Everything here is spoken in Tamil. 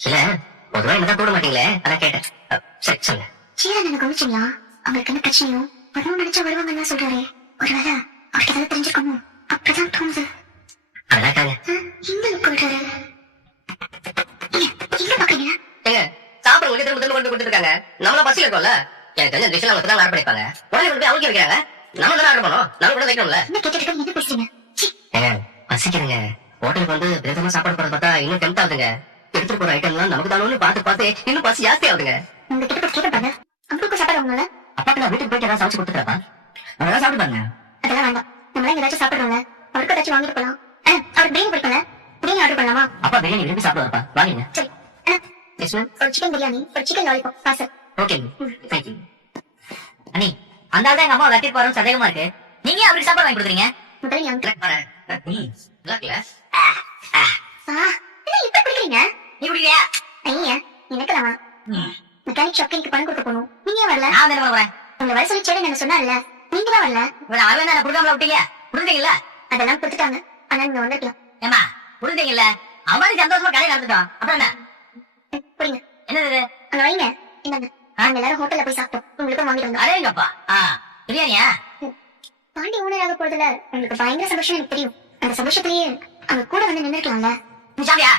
இல்ல பொதுவா என்னதான் கூட மாட்டீங்களே அதான் கேட்டேன். சரி சொல்லுங்க. சீரன் கவனிச்சிங்களா? அவருக்கு என்ன பிரச்சனையோ வரணும்னு நினைச்சா வருவாங்கன்னு சொல்றாரு. ஒருவேளை அவருக்கு ஏதாவது தெரிஞ்சிருக்கணும் அப்படிதான் தோணுது. அதாக்காங்க இந்த லுக் கொடுறாரு. எங்க பாக்குறீங்க? ஏங்க சாப்பிடுறவங்களுக்கு திரும்ப திரும்ப கொண்டு கொடுத்துருக்காங்க. நம்மள பசியில் இருக்கோம்ல, எனக்கு தெரிஞ்ச டிஷ் அவங்க தான் ஆர்டர் பண்ணிப்பாங்க. உடனே கொண்டு போய் அவங்க வைக்கிறாங்க. நம்ம தானே ஆர்டர் பண்ணோம், நம்ம கூட வைக்கணும்ல. என்ன கேட்டுட்டு என்ன பேசுறீங்க? ஏங்க பசிக்கிறீங்க, ஹோட்டலுக்கு வந்து விதமா சாப்பாடு போறது பார்த்தா இன்னும் டெம்ட் ஆகுதுங்க. எடுத்துட்டு போற ஐட்டம்லாம் நமக்கு தானே பார்த்து பார்த்து இன்னும் பசி ஜாஸ்தி ஆகுதுங்க. உங்க கிட்ட கேட்க பாருங்க. அப்புறம் சாப்பாடு வாங்கல. அப்பாக்கு நான் வீட்டுக்கு போயிட்டு ஏதாவது சமைச்சு கொடுத்துக்கிறப்பா, அவன் சாப்பிட்டு பாருங்க. அதெல்லாம் வேண்டாம், நம்மளாம் ஏதாச்சும் சாப்பிடுறோம்ல, அவருக்கு ஏதாச்சும் வாங்கிட்டு போலாம். அவருக்கு பிரியாணி பிடிக்கல, பிரியாணி ஆர்டர் பண்ணலாமா? அப்பா பிரியாணி விரும்பி சாப்பிடுவாப்பா, வாங்கிங்க. சரி ஒரு சிக்கன் பிரியாணி, ஒரு chicken lollipop parcel. Okay thank you. அண்ணி அந்த ஆள் தான் எங்க அம்மா வெட்டிட்டு போறோம் சந்தேகமா இருக்கு. நீங்க அவருக்கு சாப்பாடு வாங்கி கொடுக்குறீங்க. முதல்ல என்ன இப்ப குடிக்கிறீங்க? நீ குடிக்கிறியா? ஐயா எனக்குலாமா? மெக்கானிக் ஷாப்க்கு எனக்கு பணம் கொடுக்க போகணும். நீங்க ஏன் வரல? நான் என்ன பண்ண போறேன்? உங்களை வர சொல்லி சேடன் என்ன சொன்னார்ல, நீங்க தான் வரல. அவன் என்ன கொடுக்காமல விட்டீங்க? கொடுத்தீங்கல்ல? அதெல்லாம் கொடுத்துட்டாங்க, ஆனா நீங்க வந்திருக்கலாம். ஏமா கொடுத்தீங்கல்ல, அவன் சந்தோஷமா கடையை நடந்துட்டோம். அப்புறம் என்ன புரியுங்க? என்னது அங்க வைங்க. இந்தாங்க, நாங்க எல்லாரும் ஹோட்டல்ல போய் சாப்பிட்டோம், உங்களுக்கு வாங்கிட்டு வந்தோம். அரேங்கப்பா பிரியாணியா? பாண்டி ஓனராக போறதுல உங்களுக்கு பயங்கர சந்தோஷம் எனக்கு தெரியும். அந்த சந்தோஷத்திலேயே அவங்க கூட வந்து நின்னுக்கலாம்ல. நீ சாப்பியா?